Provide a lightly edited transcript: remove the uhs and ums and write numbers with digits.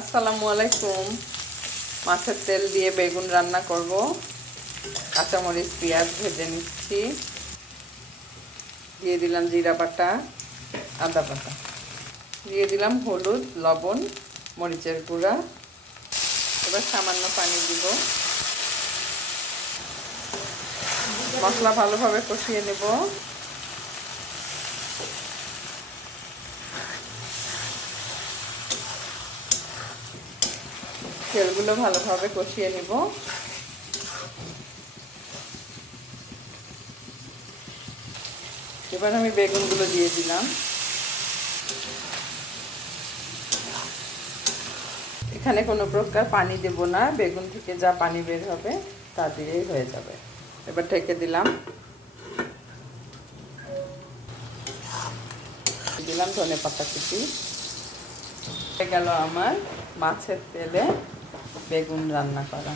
আসসালামু আলাইকুম। মাছের তেল দিয়ে বেগুন রান্না করব। কাঁচামরিচ পেঁয়াজ ভেজে নিচ্ছি, দিয়ে দিলাম জিরা বাটা, আদা বাটা, দিয়ে দিলাম হলুদ, লবণ, মরিচের গুঁড়া। এবার সামান্য পানি দিব। মশলা ভালোভাবে কষিয়ে নেব। তেলগুলো ভালোভাবে কষিয়ে নেব। এবার আমি বেগুনগুলো দিয়ে দিলাম। এখানে কোনো প্রকার পানি দেব না, বেগুন থেকে যা পানি বের হবে তা দিয়েই হয়ে যাবে। এবার ঢেকে দিলাম। দিলাম ধনেপাতা কুচি। হয়ে গেল আমার মাছের তেলে বেগুন রান্না করা।